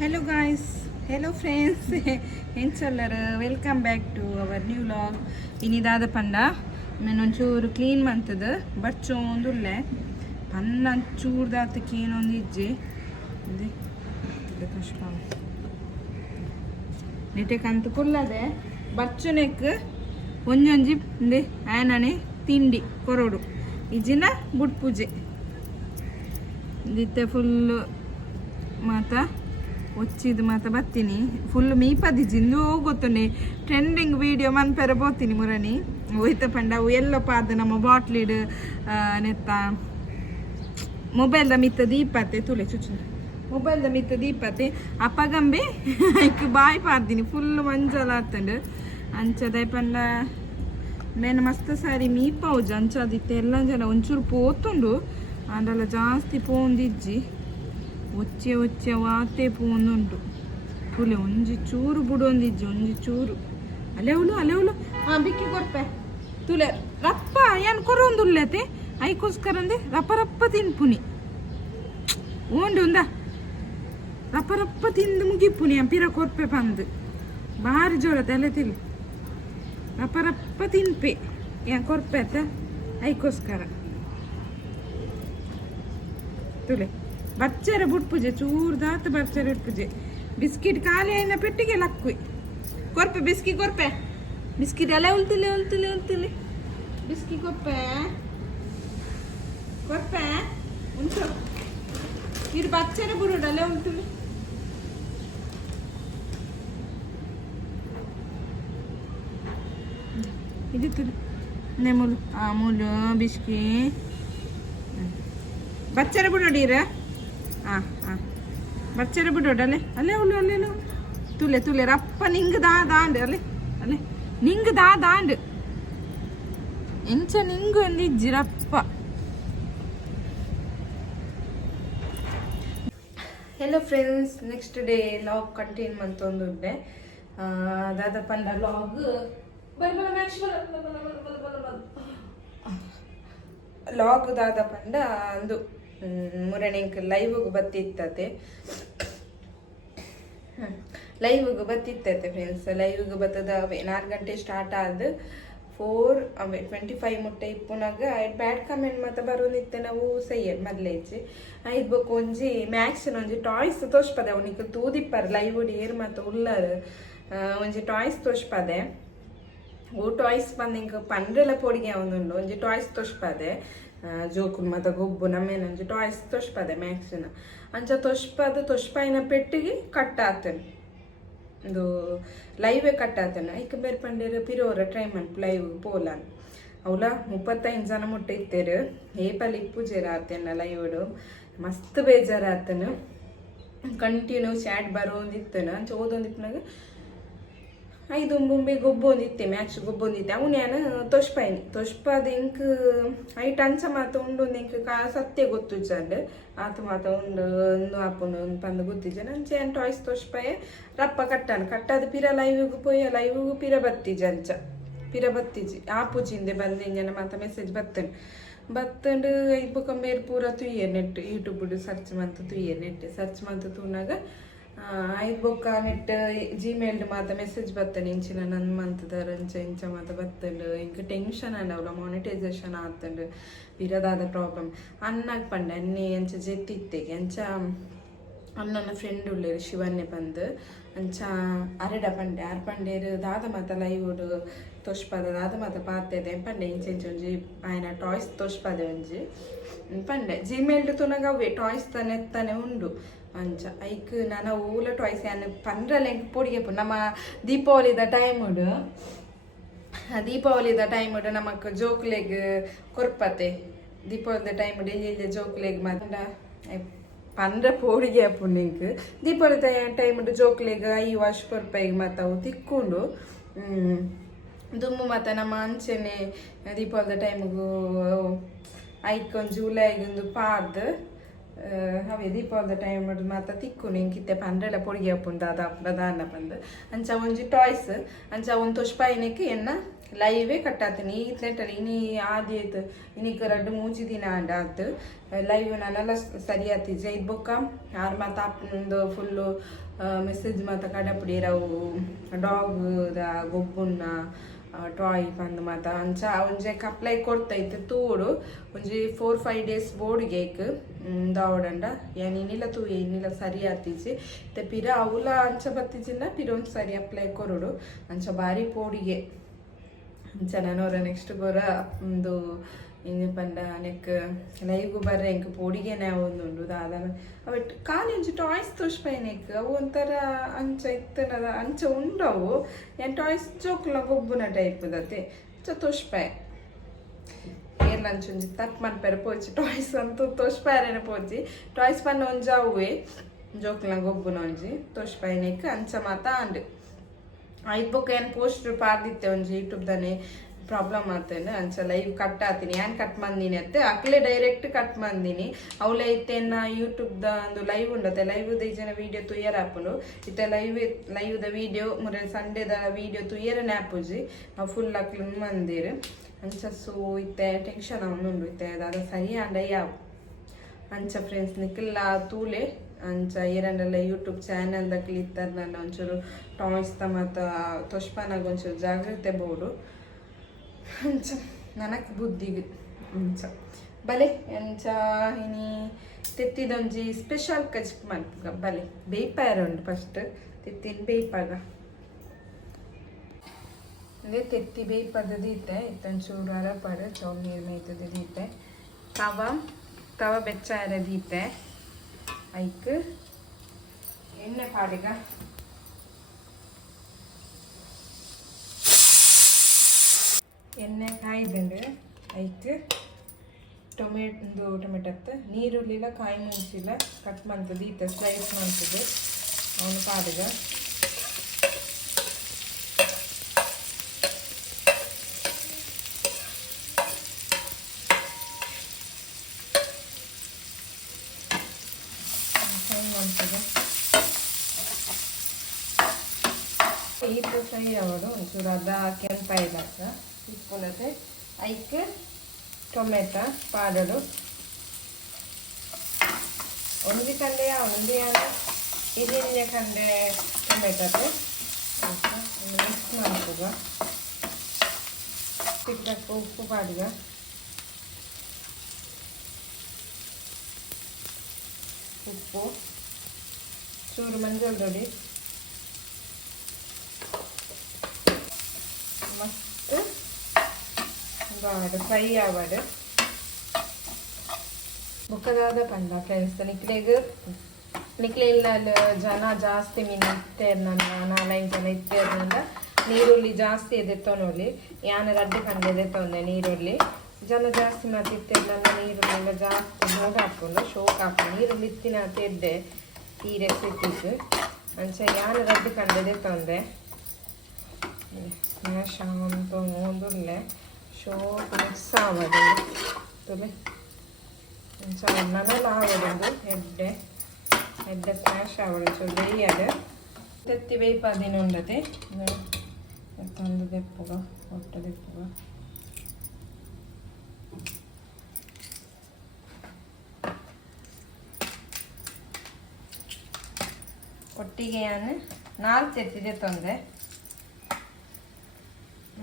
Hello guys, hello friends, ಎಂಚಲ್ಲರು welcome back to our new vlog. ಇನ್ನಿದಾದ ಪಂಡ ಒಂಚೂರು ಕ್ಲೀನ್ ಮಾಡ್ತದ ಬಚ್ಚೊಂದುಲ್ಲೆ ಪನ್ನ ಚೂರ್ದಾತಕ್ಕೆ ಏನೊಂದು ಇಜ್ಜಿ ಪುಷ್ಪ ನೆಟೆಕಂತ ಕುಲ್ಲದೆ ಬಚ್ಚನೆಕ್ ಒಂಜೊಂಜಿ ಆಯನನೆ ತಿಂಡಿ ಕೊರೋಡು ಇಜಿನ ಬುಡ್ ಪೂಜೆ ದಿತ್ತೆ ಫುಲ್ಲು ಮಾತ వచ్చింది మాత బత్తిని ఫుల్ మీపది జిందు ಗೊತ್ತುಂಡೆ ಟ್ರೆಂಡಿಂಗ್ ವಿಡಿಯೋ ಮನ್ಪೆರ ಬೋತೀನಿ ಮುರನಿ ಒಯ್ತ ಪಂಡ ಎಲ್ಲೋ ಪಾದ ನಮ್ಮ ಬಾಟ್ಲಿಡ್ ನೆತ್ತ ಮೊಬೈಲ್ದ ಮಿತ್ತ ದೀಪತ್ತೆ ತುಲೆ ಚುಚ್ಚು ಮೊಬೈಲ್ದ ಮಿತ್ತ ದೀಪತ್ತೆ ಅಪ್ಪಗಂಬೆ ಐಕ್ ಬಾಯ್ ಪಾರ್ದಿನಿ ಫುಲ್ ಮಂಜಲ ಆತಂಡು ಅಂಚದ ಪಂಡ ಮೇನ ಮಸ್ತ್ ಸಾರಿ ಮೀಪೌಜ್ ಅಂಚದಿತ್ತೆ ಎಲ್ಲ ಜನ ಒಂಚೂರು ಪೋತುಂಡು ಅಂಡಲ್ಲ ಜಾಸ್ತಿ ಪೋಂದಿಜ್ಜಿ ಒಚ್ಚೆ ಒಚ್ಚೆ ವಾತೆ ಪೋಂದುಂಟು ತುಲೆ ಒಂಜಿ ಚೂರು ಬುಡೊಂದಿಜ್ಜಿ ಒಂಜಿ ಚೂರು ಅಲೆವಳು ಬಿಕ್ಕಿ ಕೊರ್ಪೆ ತುಲೆ ರಪ್ಪ ಏನು ಕೊರೊಂದುಲ್ಲೆತೆ ಐಕೋಸ್ಕರಂದೆ ರಪ್ಪ ರಪ್ಪ ತಿನ್ಪುನಿ ಓಂಡು ಉಂದ ರಪ್ಪ ರಪ್ಪ ತಿಂದು ಮುಗಿಪುನಿ ಪಿರ ಕೊರ್ಪೆ ಪಂದು ಭಾರಿ ಜೋರ ತಲೆ ತಿಳಿ ರಪ್ಪ ರಪ್ಪ ತಿನ್ಪೆ ಏನು ಕೊರ್ಪೆ ಆತ ಐಕೋಸ್ಕರ ತುಲೆ ಬಚ್ಚರ ಬುಟ್ ಪೂಜೆ ಚೂರ್ದಾತ ಬಚ್ಚರ ಪೂಜೆ ಬಿಸ್ಕಿಟ್ ಖಾಲಿ ಆಯ್ನ ಪೆಟ್ಟಿಗೆ ಲಕ್ಕು ಕೊರ್ಪೆ ಬಿಸ್ಕಿ ಕೊರ್ಪೆ ಬಿಸ್ಕಿಟ್ ಅಲೆ ಉಲ್ತಿಲಿ ಬಿಸ್ಕಿ ಕೊರ್ಪೆ ಉಂಟು ಇದು ಬಚ್ಚರ ಬುರುಡು ಅಲೆ ಉಲ್ತಿಲಿ ಇದು ತುಲಿ ನೆಮೂಲು ಮೂಲು ಬಿಸ್ಕಿ ಬಚ್ಚರ ಬುಡೋಡೀರ ಬಚ್ಚರ ಬಿಡೋಡಲೆ ಅಲ್ಲೇ ಅಲ್ಲೆಲ್ಲ ತುಲೆ ರಪ್ಪ ನಿಂಗ್ ದಾಂಡ್ ಅಲ್ಲೇ ನಿಂಗ್ ದಾಂಡ್ ಎಂಚ ನಿಂಗು ಒಂದಿಜ್ಜಿ ರಪ್ಪ. Hello friends, next day vlog continue ಮಂತೊಂದುಂಡೆ ದಾದ ಪಂಡ ಲಾಗ್ ಲಾಗ್ ದಾದ ಪಂಡ ಅಂದು ಮುರಣೆಂಕ್ ಲೈವ್ಗೆ ಬತ್ತಿತ್ತತೆ ಫ್ರೆಂಡ್ಸ್. ಲೈವ್ಗೆ ಬತ್ತದ 4 ಗಂಟೆ ಸ್ಟಾರ್ಟ್ ಆದ 4:25 ಮುಟ್ಟೆ ಇಪ್ಪುನಾಗ ಬ್ಯಾಡ್ ಕಮೆಂಟ್ ಮತ್ತೆ ಬರೋದಿತ್ತೆ ನಾವು ಸಯ್ಯ ಮೊದ್ಲೇಜಿ ಐದು ಬೇಕು ಒಂಜಿ ಮ್ಯಾಕ್ಸಿನ ಒಂಜಿ ಟಾಯ್ಸ್ ತೋರ್ಸ್ಪದೆ ಅವನಿಗೆ ತೂದಿಪ್ಪರ್ ಲೈವ್ ಏರ್ ಮತ್ತು ಉಲ್ಲರ್ ಒಂಜಿ ಟಾಯ್ಸ್ ತೋರ್ಸ್ಪದೆ. ಓ ಟಾಯ್ಸ್ ಬಂದು ಹಿಂಗೆ ಪಂಡ್ರೆಲ್ಲ ಪೊಡಿಗೆ ಅವನುಂಡು ಒಂಜಿ ಟಾಯ್ಸ್ ತೋರ್ಸ್ಪದೆ ಜೋಕುಲ್ ಮತ್ತು ಗೊಬ್ಬು ನಮ್ಮೇನ ಒಂಜಿ ಟಾಯ್ಸ್ ತೋರ್ಸ್ಪದೆ ಮ್ಯಾಕ್ಸಿನ ಅಂಚ ತೊಷ್ಪಾಯಿನ ಪೆಟ್ಟಿಗೆ ಕಟ್ ಆತೇನೆ ಇದು ಲೈವೇ ಕಟ್ ಆತೇನೆ ಐಕ ಬೇರೆ ಪಂಡೇರು ಪಿರೋರ ಟ್ರೈ ಮನ್ಪು ಲೈವ್ ಪೋಲಾನ್ ಅವಲ 35 ಜನ ಮುಟ್ಟ ಇತ್ತೇರು ಏಪಲ್ಲಿ ಪೂಜೆರ ಆತೇನ ಲೈವ್ಡು ಮಸ್ತ್ ಬೇಜಾರ ಆತನು ಕಂಟಿನ್ಯೂ ಚಾಟ್ ಬರೋಂದಿತ್ತೇನು ಅಂಚ ಓದೊಂದಿಪ್ಪನಾಗ ಐದು ಮುಂಬೆ ಗೊಬ್ಬೊಂದಿತ್ತೆ ಮ್ಯಾಚ್ ಗೊಬ್ಬೊಂದಿತ್ತೆ ಅವನೇನು ತೊಷ್ಪಾದ ಇಂಕ್ ಐಟ್ ಅಂಚ ಮಾತ ಉಂಡು ಇಂಕ್ ಸತ್ಯ ಗೊತ್ತುಜಂಡ್ ಆತ ಮಾತ ಉಂಡು ಒಂದು ಆಪುನು ಪಂದು ಗೊತ್ತಿಜನ್ ಅಂಚೆ ಏನು ಟಾಯ್ಸ್ ತೊಷ್ಪಾಯ ರಪ್ಪ ಕಟ್ಟಾದ ಪಿರ ಲೈವ್ಗೂ ಪೋಯ ಲೈವ್ಗೂ ಪಿರ ಬತ್ತಿಜಿ ಆಪುಜಿಂದೆ ಬಂದಿಂಜನ ಮಾತ ಮೆಸೇಜ್ ಬತ್ತಂಡು ಐದು ಬೊಕಂಬೇರು ಪೂರ ತುಯ್ಯ ನೆಟ್ ಯೂಟ್ಯೂಬ್ ಸರ್ಚ್ ಮಂತ ತುಯ್ಯ ನೆಟ್ ಸರ್ಚ್ ಮಂತ ತೂನಾಗ ಐದು ಬೊಕ್ಕ ನೆಟ್ ಜಿಮೇಲ್ ಮಾತ ಮೆಸೇಜ್ ಬತ್ತಂಡು ಇಂಚಿನ ನನ್ನ ಮಂತದರ ಇಂಚ ಮಾತ ಬತ್ತಂಡು ಇಂಕ ಟೆನ್ಷನ್ ಅವಳ ಮಾನಿಟೈಸೇಷನ್ ಆತಂಡು ಇರದಾದ ಪ್ರಾಬ್ಲಮ್ ಅನ್ನಾಗ ಪಂಡ ಅನ್ನಿ ಅಂಚ ಜೆತ್ತಿತ್ತೆಗೆ ಅಂಚ ಅಣ್ಣನ ಫ್ರೆಂಡ್ ಉಳ್ಳೇರು ಶಿವನ್ನೆ ಬಂದು ಅಂಚ ಅರೆಡ ಪಂಡೆ ಆರು ಪಂಡೇರು ದಾದ ಮಾತ ಲೈವ್ಡು ತೋಷ್ಪದ ದಾದ ಮಾತ ಪಾತೆದೆ ಪಂಡೆ ಇಂಚೆಂಚ ಒಂಜಿ ಆಯ್ನ ಟಾಯ್ಸ್ ತೋಷ್ಪದೆ ಒಂಜಿ ಪಂಡೆ ಜಿಮೇಲ್ ತುನಗ ಅವೇ ಟಾಯ್ಸ್ ತನೆತ್ತಾನೆ ಉಂಡು ಅಂಚ ಐಕ್ ನಾನು ಊಲ ಟಾಯ್ಸ್ ಏನು ಪಂಡ್ರಲ್ಲ ಹೆಂಗೆ ಪೊಡಿಗೆ ನಮ್ಮ ದೀಪಾವಳಿದ ಟೈಮುಡು ನಮಕ್ ಜೋಕ್ಲೆಗ್ ಕೊರ್ಪತೆ ದೀಪಾವಳಿದ ಟೈಮುಡು ಎಲ್ಲಿ ಜೋಕ್ಲೆಗ್ ಮಾತ ಪಂಡ್ರ ಪೋಡಿಗೆ ಅಪ್ಪು ನಿಂಕ್ ದೀಪಾವಳಿ ಟೈಮುಡು ಜೋಕ್ಲೆಗ್ ಐ ವಾಶ್ ಕೊರ್ಪೆಗ್ ಮತ್ತು ಅವು ತಿಕ್ಕೊಂಡು ದುಮ್ಮು ಮತ್ತು ನಮ್ಮ ಅಂಚೆನೆ ದೀಪಾವಳಿದ ಟೈಮಿಗೂ ಐಕೊಂದು ಜೂಲೈಗೊಂದು ಪಾದ ಅವೆ ದೀಪಾವಳಿ ಟೈಮ್ ಮಾತ ತಿಕ್ಕು ಕಿತ್ತೆ ಪಂಡ್ರೆಲ ಪೊಡಿಗೆ ಹಾಪುಂಡು ಅದ ಪ್ರಧಾನ ಬಂದು ಅಂಚ ಒಂಜಿ ಟಾಯ್ಸ್ ಅಂಚ ಒಂದು ತೊಷ್ಪಾಯಿನಕ್ಕೆ ಎನ್ನ ಲೈವೇ ಕಟ್ಟಾತೀನಿ ಇತ್ಲೆಂಟಲ್ಲಿ ಇನಿ ಆದಿ ಆಯ್ತು ಇನಿಕ್ 2-3 ದಿನ ಆತು ಲೈವ್ ನಾನೆಲ್ಲ ಸರಿ ಆತಿಜ ಇದು ಬೊಕ್ಕ ಯಾರು ಮಾತ ಒಂದು ಫುಲ್ಲು ಮೆಸೇಜ್ ಮಾತ ಕಡಪುಡಿರವು ಡಾಗ್ ಗೊಬ್ಬುನ್ನ ಟಾಯ್ ಬಂದು ಮಾತ ಅಂಚ ಒಂಜೆಕ್ ಅಪ್ಲೈ ಕೊಡ್ತೈತೆ ತೂಡು ಒಂಜಿ 4-5 ಡೇಸ್ ಬೋರ್ಡ್ಗೇಕ್ ದಾವಡಂಡ ಏನಿಲ್ಲ ತೂ ಏನಿಲ್ಲ ಸರಿ ಆತಿಜಿ ಮತ್ತೆ ಪಿರ ಅವಲ ಅಂಚ ಬತ್ತಿಜಿನ ಪಿರ ಒಂದು ಸರಿ ಅಪ್ಲೈ ಕೊರುಡು ಅಂಚ ಬಾರಿ ಪೋಡಿಗೆ ಅಂಚ ನಾನವರ ನೆಕ್ಸ್ಟ್ ಗೋರ ಒಂದು ಇನ್ನು ಪಂಡ ನೆಕ್ ಲೈವ್ಗೂ ಬರ್ರೆ ಇಂಕ ಪೋಡಿಗೆನೆ ಒಂದುಂಡು ದಾದನ ಅವಟ್ ಖಾಲಿ ಒಂಚು ಟಾಯ್ಸ್ ತೋಷ್ಪೈನೆಕ್ ಅವು ಒಂಥರ ಅಂಚ ಇತ್ತನದ ಅಂಚ ಉಂಡವು ಏನು ಟಾಯ್ಸ್ ಜೋಕ್ಲ ಗೊಬ್ಬುನ ಟೈಪ್ ದತೆ ಅಂಚ ತೋಷ್ಪಾಯ್ ಏರ್ಲ ಅಂಚೊಂಜಿ ತಪ್ಪು ಮನ್ಪೇರೆ ಪೋಚಿ ಟಾಯ್ಸ್ ಅಂತೂ ತೋಷ್ಪಾಯರೇನೆ ಪೋಚಿ ಟಾಯ್ಸ್ ಪನ್ನ ಒಂಜಾವುವೆ ಜೋಕ್ಲ ಗೊಬ್ಬುನ ಒಂಜಿ ತೋಷ್ಪಾಯ್ನೆಕ್ ಅಂಚ ಮಾತ ಅಂಡ್ ಐದು ಬೊಕ್ಕ ಏನು ಪೋಸ್ಟ್ ಪಾರ್ದಿತ್ತೆ ಒಂಜಿ ಯೂಟ್ಯೂಬ್ದಾನೆ ಪ್ರಾಬ್ಲಮ್ ಆಗ್ತೇನೆ ಅಂಚ ಲೈವ್ ಕಟ್ ಆತೀನಿ ಏನು ಕಟ್ ಮಂದಿನಿ ಅತ್ತೆ ಅಕ್ಲೆ ಡೈರೆಕ್ಟ್ ಕಟ್ ಮಂದಿನಿ ಅವಳೆ ಇತ್ತೇನ ಯೂಟ್ಯೂಬ್ದ ಒಂದು ಲೈವ್ ಉಂಡತ್ತೆ ಲೈವ್ದ ಈಜಿನ ವೀಡಿಯೋ ತುಯ್ಯರ ಆಪುಂಡು ಇತ್ತೆ ಲೈವ್ದ ವೀಡಿಯೋ ಮುರೆ ಸಂಡೇದ ವೀಡಿಯೋ ತುಯ್ಯರನೇ ಆಪುಜಿ ನಾವು ಫುಲ್ ಅಕ್ಲು ಮಂದಿರು ಅಂಚ ಸೊ ಇತ್ತೆ ಟೆನ್ಷನ್ ಅವನುಂಡು ಇತ್ತೆ ಅದು ಸರಿ ಅಂಡ ಯಾವ ಅಂಚ ಫ್ರೆಂಡ್ಸ್ ನಿಕ್ಕಿಲ್ಲ ತೂಲೆ ಅಂಚ ಏರಂಡೆಲ್ಲ ಯೂಟ್ಯೂಬ್ ಚಾನಲ್ದ ಕ್ಲಿತ್ತರ ನನ್ನ ಒಂಚೂರು ಟಾಯ್ಸ್ತ ಮತ್ತು ತೊಷ್ಪಾನಾಗ ಒಂಚೂರು ಜಾಗ್ರತೆ ಬೋಡು ಅಂಚ ನನಗೆ ಬುದ್ಧಿಗೆ ಅಂಚ ಬಲೆ ಅಂಚ ಇನಿ ತೆತ್ತಿದೊಂಜಿ ಸ್ಪೆಷಲ್ ಕಚ್ ಮಾಡ್ಗ ಬಲೆ ಬೇಯ್ಪಾರ ಉಂಡು ಫಸ್ಟ್ ತೆತ್ತಿನ ಬೇಯ್ಪಾಗ ಅದೇ ತೆತ್ತಿ ಬೇಯ್ಪದ ದೀತೆ ಇತ್ತೊಂಚೂರು ಅರಪಾಡು ಚೌಲ್ ನೀರು ಮೇಯ್ತದ ದೀತೆ ತವ ಬೆಚ್ಚಾರ ದೀತೆ ಐಕ್ ಎಣ್ಣೆ ಪಾಡಿಗ ಎಣ್ಣೆ ಕಾಯ್ದುಂಡು ಐಕ್ ಟೊಮೆಟೊತ್ತು ನೀರುಳ್ಳಿಲ ಕಾಯಿ ಮೆಣಸಿಲ್ಲ ಕಟ್ ಮಾಡ್ತದೆ ಈತ ಸ್ಲೈಸ್ ಮಾಡ್ತದೆ ಅವನು ಪಾಡಿಗ ಈತು ಫ್ರೈ ಆಗೋದು ಒಂಚೂರು ಅದ ಕೆಂಪಾಯ್ದಾಕ ಇಟ್ಕೊಳ್ಳತ್ತೆ ಐಕ್ ಟೊಮೆಟೊ ಪಾಡೋಡು ಒಂದಿ ಕಂಡೆ ಇದನ್ನೇ ಕಂಡೆ ಟೊಮೆಟೊತೆ ಮಿಕ್ಸ್ ಮಾಡ್ತದ ತಿಕ್ಕಕ್ಕೆ ಉಪ್ಪು ಪಾಡಿಗ ಉಪ್ಪು ಚೂರು ಮಂಜಲ್ ದೊಡಿ ಮಸ್ತ್ ಬಾಡು ಫ್ರೈ ಆವಾಡು ಬುಕ್ಕದಾದ ಪಂಡ ಫ್ರೆಂಡ್ಸ್ ನಿಕ್ಲೆ ಇಲ್ಲ ಜನ ಜಾಸ್ತಿ ಮೀನು ಇತ್ತೇರ್ ನನ್ನ 4-5 ಜನ ಇತ್ತೇರ್ನಂದ ನೀರುಳ್ಳಿ ಜಾಸ್ತಿ ಎದೆತ್ತೋನೊಳ್ಳಿ ಯಾನ ರಡ್ಡು ಕಂಡು ಎದೆತ್ತೊಂದೆ ನೀರುಳ್ಳಿ ಜನ ಜಾಸ್ತಿ ಮಾತಿತ್ತೇರ್ ನನ್ನ ನೀರುಳ್ಳಿ ಜಾಸ್ತಿ ಹೋಗಿ ಹಾಕೊಂಡು ಶೋಕ್ ಹಾಕೊಂಡು ನೀರುಳ್ಳಿ ಇತ್ತಿನ ತೆಡ್ಡೆ ಈ ರೆಸಿಪೀಸ್ ಅಂಚೆ ಯಾನ ರಡ್ಡು ಕಂಡು ಎದೆತ್ತೊಂದೆ ಶಾಂತ ಓದುಲ್ಲೆ ಶೋಕ್ ಮಿಕ್ಸ್ ಆವಡು ತುಲೆ ನನೆಲ್ಲ ಆವಡು ಎಡ್ಡೆ ಸ್ಮ್ಯಾಶ್ ಆವಡು ಚೂರು ಬೇಯಡು ತೆತ್ತಿ ಬೇಯ್ಪದಿನ ಉಂಡದೆ ತಂದು ದೆಪ್ಪುಗ ಒಟ್ಟ ದೆಪ್ಪುಗ ಒಟ್ಟಿಗೆ ನಾನು 4 ತೆತ್ತಿದೆ ತೊಂದೆ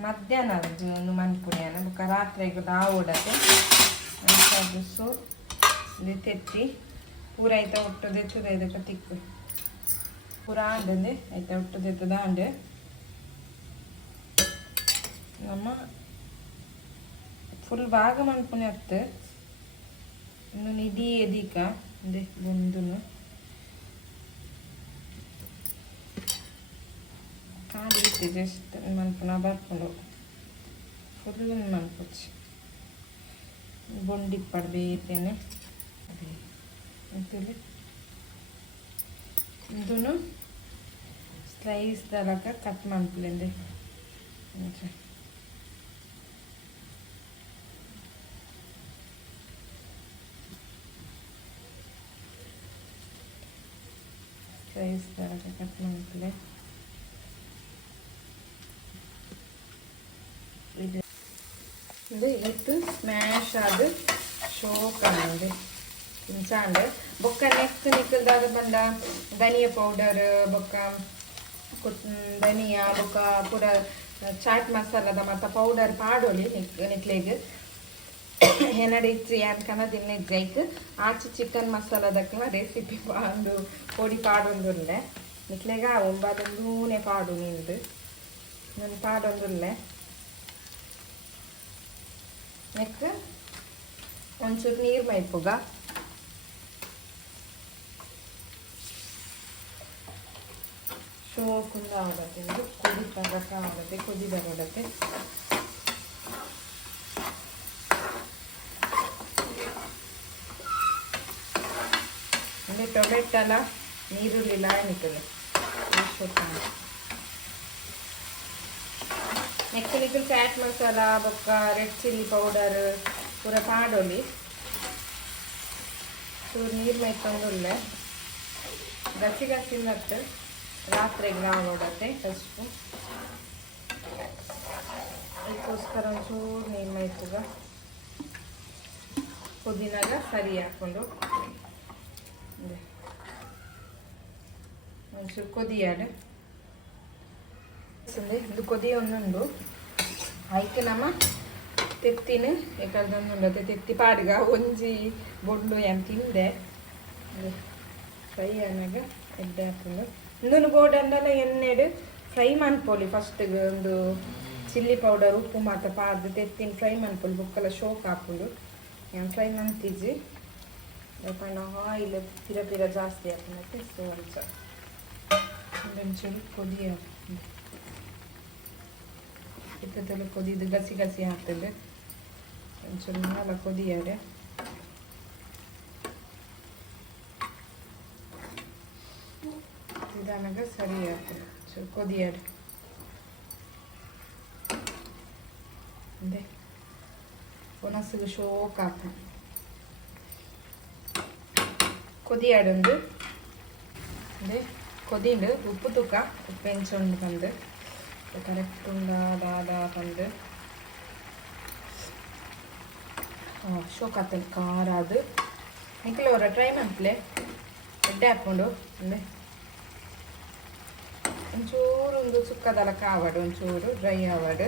ಮಧ್ಯಾಹ್ನ ಒಂದು ಮನ್ಪುಣ್ಯನ ಬುಕ್ಕ ರಾತ್ರಿಗೆ ದಾವೋಡತೆ ಅದು ಸೊ ಇದು ತೆತ್ತಿ ಪೂರ ಐತ ಒಟ್ಟದೆ ಚೂರ ಇದಕ್ಕೆ ತಿಕ್ಕು ಪೂರ ಆಡದೆ ಐತ ಒಟ್ಟದೆ ದಾಂಡೆ ನಮ್ಮ ಫುಲ್ ಭಾಗ ಮನ್ಪುಣ್ಯ ಹತ್ತು ಇನ್ನು ನಿಧಿ ಎದಿಕ ಅದೇ ಬೊಂದುನು ಕಾಡಿತ್ತೆ ಜಸ್ಟ್ ಮನ್ಪುನ ಬರ್ಕೊಂಡು ಫುಲ್ ಮನ್ಪುಚ್ಚಿ ಬೊಂಡಿಪ್ಪಡು ಬೇಯ್ತೇನೆ ಅದೇ ಅಂತೇಳಿ ಇದನ್ನು ಸ್ಲೈಸ್ ತರಕ ಕಟ್ ಮಾಡ್ಲೇಂದೆ ಸೈಜ್ ತರಗೆ ಕಟ್ ಮಾಡ್ತಲೆ ಇದು ಇಟ್ಟು ಸ್ಮ್ಯಾಶ್ ಆದ ಶೋಕ್ ಅನ್ನೋದು ಇಂಚಾಂಡ್ ಬೊಕ್ಕ ನೆಕ್ಸ್ಟ್ ನಿಕ್ಕಲ್ದಾಗ ಬಂದ ಧನಿಯಾ ಪೌಡರ್ ಬೊಕ್ಕ ಧನಿಯಾ ಬೊಕ್ಕ ಪೂರ ಚಾಟ್ ಮಸಾಲದ ಮತ್ತು ಪೌಡರ್ ಪಾಡೋಲಿ ನಿಕ್ಲೆಗ್ ಏನಡೆ ಇಚ್ಚಿ ಯಾನ್ಕನ ದಿನಕ್ಕೆ ಆಚೆ ಚಿಕನ್ ಮಸಾಲದಕ್ಕೆ ರೆಸಿಪಿ ಒಂದು ಪೊಡಿ ಪಾಡೊಂದುಲ್ಲೆ ನಿಕ್ಲೆಗ ಒಂಬದೊಂದೂನೆ ಪಾಡು ನಿಂದು ನಾನು ಪಾಡೊಂದುಲ್ಲೆ ನೆಕ್ ಒಂಚೂರು ನೀರು ಮೈಪುಗ ಶೋಕುಂದ ಆವಡತ್ತೆ ಕುದಿ ತರಕ ಆವಡತ್ತೆ ಕುದಿ ಬರೋಡತ್ತೆ ಅಂದರೆ ಟೊಮೆಟೊಲ ನೀರುಳ್ಳಿ ನಿಕ್ಕಲು ನೆಕ್ಸ್ಟ್ ನಿಕ್ಕಲು ಚಾಟ್ ಮಸಾಲ ಬೊಕ್ಕ ರೆಡ್ ಚಿಲ್ಲಿ ಪೌಡರ್ ಪೂರ ಪಾಡೋಲಿ ಚೂರು ನೀರು ಮೈಕೊಂಡುಲ್ಲೆ ಗಸಿ ಗಸಿ ಮತ್ತು ರಾತ್ರಿಗೆ ನಾವು ನೋಡತ್ತೆ ಫಸ್ಟು ಅದಕ್ಕೋಸ್ಕರ ಒಂಚೂರು ನೀರು ಮೈತುಗ ಪುದೀನಾಗ ಸರಿ ಹಾಕ್ಕೊಂಡು ಒಂಚೂರು ಕೊದಿಯಾಡು ಇದು ಕೊದಿ ಒಂದೊಂದು ಆಯ್ಕೆ ನಮ್ಮ ತೆತ್ತಿನ ಯಾಕಂದ್ರೆ ತೆತ್ತಿ ಪಾಡ್ಗ ಒಂಜಿ ಬೊಂಡು ಏನು ತಿಂದೆ ಫ್ರೈ ಆನಾಗ ಎಡ್ಡೆ ಹಾಕೊಂಡು ಇಂದೊಂದು ಬೋರ್ಡನ್ನೆಲ್ಲ ಎಣ್ಣೆಡು ಫ್ರೈ ಮಾಡ್ಕೊಳ್ಳಿ ಫಸ್ಟಿಗೆ ಒಂದು ಚಿಲ್ಲಿ ಪೌಡರ್ ಉಪ್ಪು ಮಾತ್ರ ಪಾಡ್ದು ತೆತ್ತಿನ ಫ್ರೈ ಮಾಡ್ಕೊಳ್ಳಿ ಬೊಕ್ಕಲ ಶೋಕ್ ಹಾಕೊಂಡು ನಾನು ಫ್ರೈ ಮಾಡ್ತಿದ್ವಿ ಯಾಕಂದ್ರೆ ಆಯಿಲ್ ಪಿರ ಜಾಸ್ತಿ ಹಾಕೊಂಡೈತೆ ಸೊ ಒಂಚೂರು ಕೊದಿ ಇತ್ತದೆಲ್ಲ ಕೊದಿದು ಗಸಿ ಗಸಿ ಆಗ್ತದೆ ಒಂಚೂರು ಮೇಲೆ ಕೊದಿಯಾಡೆ ನಿಧಾನಾಗ ಸರಿ ಆಗ್ತದೆ ಒಂಚೂರು ಕೊದಿಯಾಡೆ ಅದೇ ಒಣಸಿಗೆ ಶೋಕ್ ಹಾಕ ಕೊದಿಯಾಡೊಂದು ಅದೇ ಕೊದಿಂಡು ಉಪ್ಪು ತೂಕ ಉಪ್ಪು ಹೆಂಚೊಂಡು ಬಂದು ಕರೆಕ್ಟ್ ಉಂಡ ಬಂದು ಶೋಕ್ ಆಗ್ತದೆ ಖಾರ ಅದು ನಿಕ್ಲವರ ಟ್ರೈ ಮಾಡ್ಲೆ ಎಡ್ಡೆ ಹಾಕ್ಕೊಂಡು ಅಂದರೆ ಒಂಚೂರು ಒಂದು ಸುಕ್ಕದಲ್ಲ ಕಾವಡು ಒಂಚೂರು ಡ್ರೈ ಆವಡು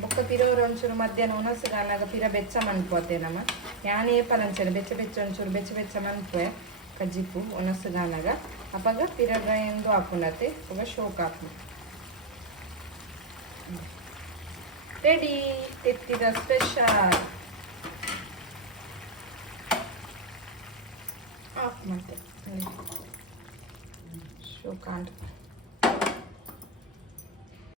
ಬೊಕ್ಕ ಪಿರೋರು ಒಂಚೂರು ಮಧ್ಯಾಹ್ನ ಉಣಸುಗಾನಾಗ ಪಿರ ಬೆಚ್ಚ ಮನ್ಪೋತೆ ನಮ್ಮ ಯಾನೇ ಪಲಂಚನೆ ಬೆಚ್ಚ ಒಂಚೂರು ಬೆಚ್ಚ ಮನ್ಪೋಯ ಕಜ್ಜಿಪ್ಪು ಉಣಸುಗಾನಾಗ ಅಪ್ಪಾಗ ಪಿರ ಡ್ರೈ ಎಂದು ಹಾಕೊಂಡತ್ತೆ ಅವಾಗ ಶೋಕ್ ಹಾಕು ರೆಡಿ ತೆತ್ತಿದ ಸ್ಪೆಷಲ್ ಆಫ್ ಮತ್ತೆ ಶೋಕಾಂಡ್